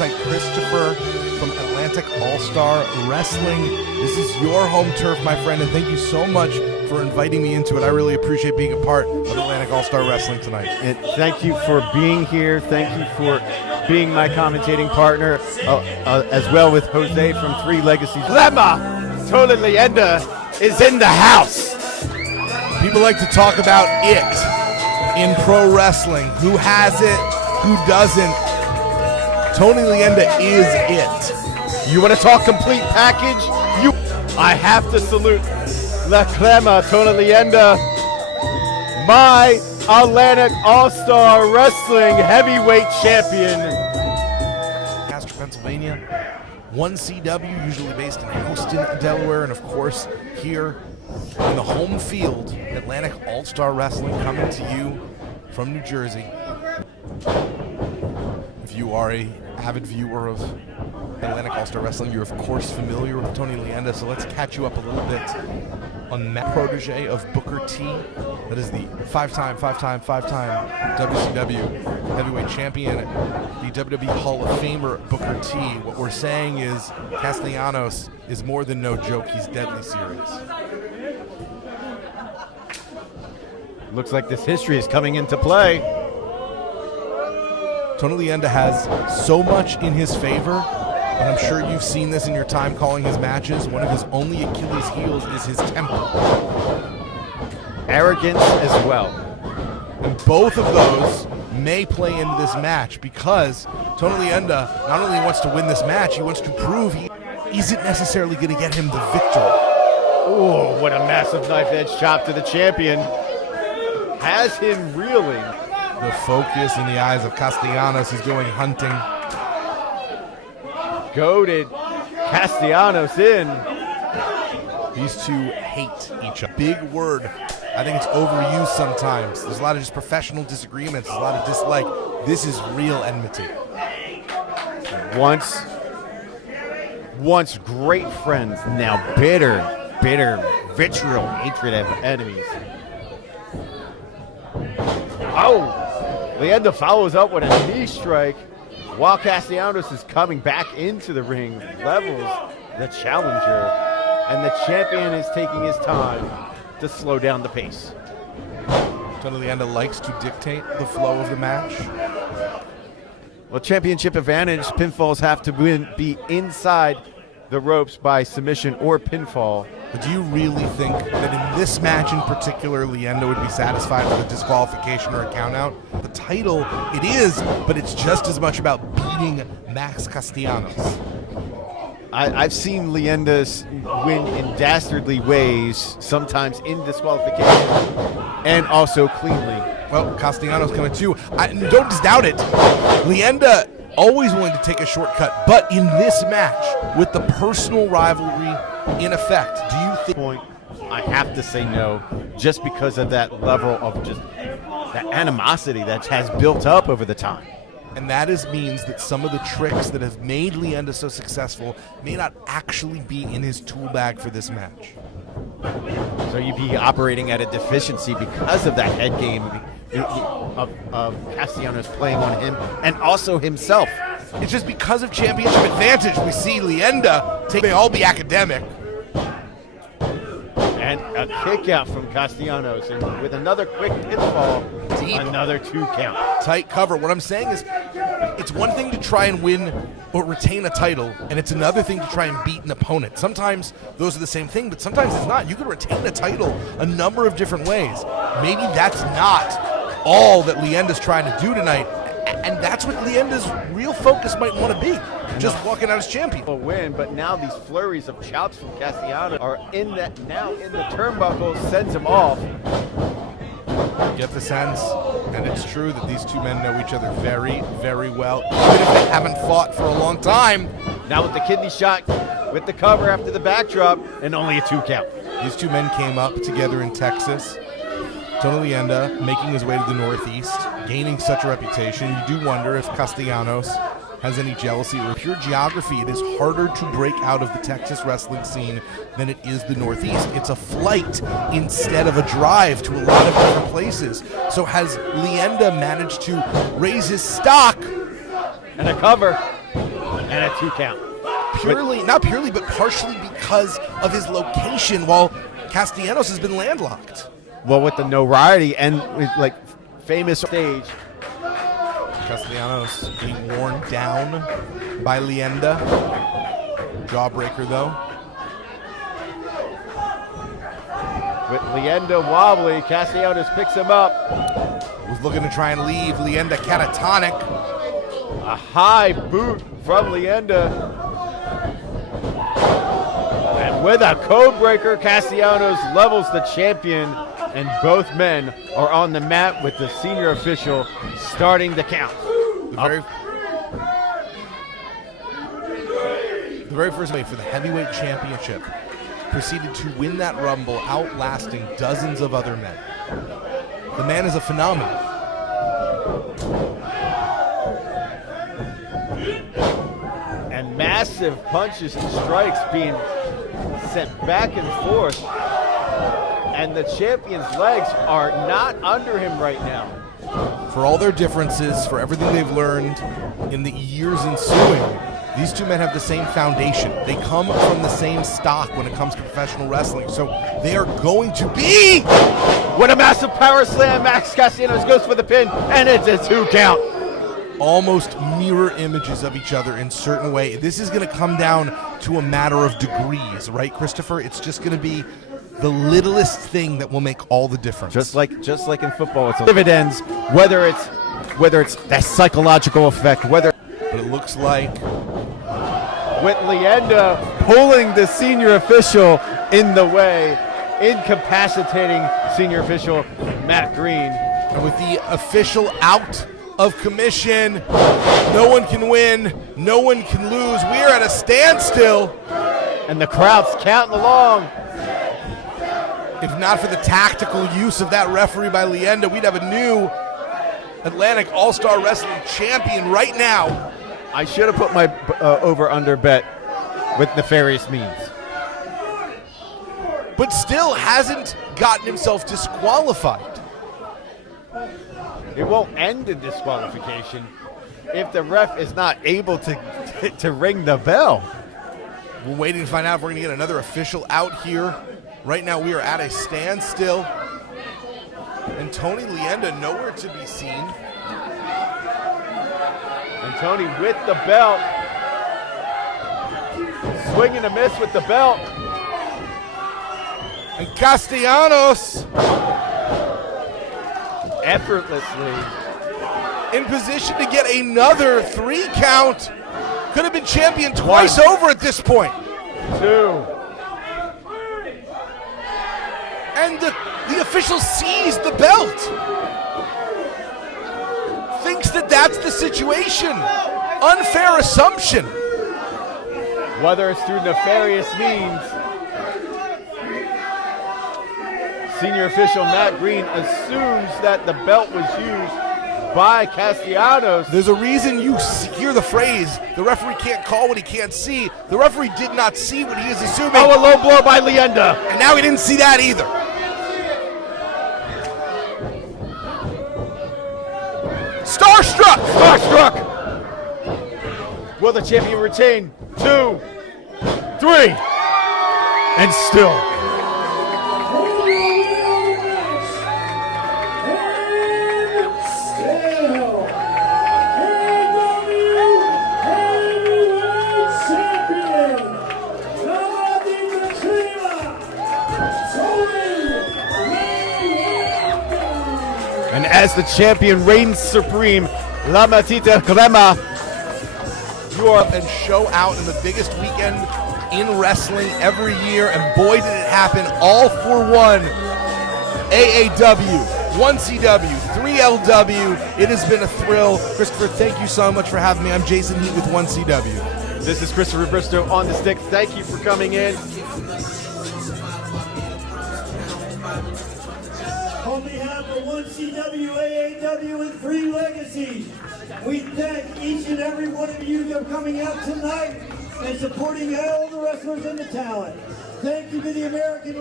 Like Christopher from Atlantic All-Star Wrestling. This is your home turf, my friend, and thank you so much for inviting me into it. I really appreciate being a part of Atlantic All-Star Wrestling tonight. And thank you for being here. Thank you for being my commentating partner, as well with Jose from Three Legacies. Leyenda is in the house. People like to talk about it in pro wrestling. Who has it? Who doesn't? Tony Leyenda is it. You want to talk complete package? I have to salute La Crema, Tony Leyenda, my Atlantic All-Star Wrestling Heavyweight Champion. Castor, Pennsylvania, 1CW, usually based in Houston, Delaware, and of course here in the home field, Atlantic All-Star Wrestling, coming to you from New Jersey. If you are a avid viewer of Atlantic All-Star Wrestling, you're of course familiar with Tony Leyenda, so let's catch you up a little bit on Matt, protege of Booker T. That is the five-time WCW heavyweight champion, the WWE Hall of Famer Booker T. What we're saying is Castellanos is more than no joke, he's deadly serious. Looks like this history is coming into play. Tony Leyenda has so much in his favor, but I'm sure you've seen this in your time calling his matches. One of his only Achilles heels is his temper. Arrogance as well. And both of those may play into this match because Tony Leyenda not only wants to win this match, he wants to prove he isn't necessarily going to get him the victory. Oh, what a massive knife-edge chop to the champion. Has him reeling. The focus in the eyes of Castellanos is going hunting. Goaded Castellanos in. These two hate each other. Big word. I think it's overused sometimes. There's a lot of just professional disagreements. There's a lot of dislike. This is real enmity. Once great friends, now bitter, vitriol, hatred of enemies. Oh! Leyenda follows up with a knee strike while Castellanos is coming back into the ring, levels the challenger, and the champion is taking his time to slow down the pace. Tony Leyenda likes to dictate the flow of the match. Well, championship advantage, pinfalls have to be inside the ropes by submission or pinfall. But do you really think that in this match in particular, Leyenda would be satisfied with a disqualification or a countout? The title, it is, but it's just as much about beating Max Castellanos. I've seen Leyenda win in dastardly ways, sometimes in disqualification, and also cleanly. Well, Castellanos coming too. Don't doubt it. Leyenda always willing to take a shortcut, but in this match, with the personal rivalry in effect, do you think... I have to say no, just because of that level of just that animosity that has built up over the time. And that means that some of the tricks that have made Leyenda so successful may not actually be in his tool bag for this match. So you'd be operating at a deficiency because of that head game of Castellanos playing on him and also himself. It's just because of championship advantage we see Leyenda may all be academic. And a kick out from Castellanos, and with another quick pinfall, deep, another 2 count. Tight cover. What I'm saying is, it's one thing to try and win or retain a title, and it's another thing to try and beat an opponent. Sometimes those are the same thing, but sometimes it's not. You can retain a title a number of different ways. Maybe that's not all that Leyenda's trying to do tonight, and that's what Leyenda's real focus might want to be. Just walking out as champion. A win, but now these flurries of chops from Castellanos are in the turnbuckle, sends him off. Get the sense, and it's true that these two men know each other very, very well, even if they haven't fought for a long time. Now with the kidney shot, with the cover after the backdrop, and only a 2 count. These two men came up together in Texas. Tony Leyenda making his way to the Northeast, gaining such a reputation. You do wonder if Castellanos has any jealousy or pure geography. It is harder to break out of the Texas wrestling scene than it is the Northeast. It's a flight instead of a drive to a lot of different places. So has Leyenda managed to raise his stock? And a cover. And a 2 count. Not purely, but partially because of his location, while Castellanos has been landlocked. Well, with the notoriety and with, like, famous stage. Castellanos being worn down by Leyenda. Jawbreaker, though. With Leyenda wobbly, Castellanos picks him up. Was looking to try and leave. Leyenda catatonic. A high boot from Leyenda. And with a code breaker, Castellanos levels the champion, and both men are on the mat with the senior official starting the count. The very first way for the heavyweight championship proceeded to win that rumble, outlasting dozens of other men. The man is a phenomenon. And massive punches and strikes being sent back and forth. And the champion's legs are not under him right now. For all their differences, for everything they've learned in the years ensuing, these two men have the same foundation. They come from the same stock when it comes to professional wrestling. So they are going to be... What a massive power slam. Max Castellanos goes for the pin, and it's a 2 count. Almost mirror images of each other in certain way. This is going to come down to a matter of degrees, right, Christopher? It's just going to be the littlest thing that will make all the difference. Just like in football, it's dividends. Whether it's that psychological effect, but it looks like with Leyenda pulling the senior official in the way, incapacitating senior official Matt Green. And with the official out of commission, no one can win, no one can lose. We are at a standstill. And the crowd's counting along. If not for the tactical use of that referee by Leyenda, we'd have a new Atlantic All-Star Wrestling champion right now. I should have put my over-under bet with nefarious means. But still hasn't gotten himself disqualified. It won't end in disqualification if the ref is not able to ring the bell. We're waiting to find out if we're going to get another official out here. Right now we are at a standstill. And Tony Leyenda nowhere to be seen. And Tony with the belt. Swing and a miss with the belt. And Castellanos effortlessly in position to get another 3 count. Could have been champion twice over at this point. 2. And the official sees the belt. Thinks that that's the situation. Unfair assumption. Whether it's through nefarious means, senior official Matt Green assumes that the belt was used by Castellanos. There's a reason you hear the phrase, the referee can't call what he can't see. The referee did not see what he is assuming. Oh, a low blow by Leyenda. And now he didn't see that either. Starstruck! Starstruck! Will the champion retain? 2, 3, and still. And as the champion reigns supreme, La Matita Crema. You are and show out in the biggest weekend in wrestling every year, and boy did it happen all for one. AAW, 1CW, 3LW. It has been a thrill. Christopher, thank you so much for having me. I'm Jason Heat with 1CW. This is Christopher Bristow on the stick. Thank you for coming in. On behalf of 1CW, AAW, and 3 Legacies, we thank each and every one of you for coming out tonight and supporting all the wrestlers and the talent. Thank you to the American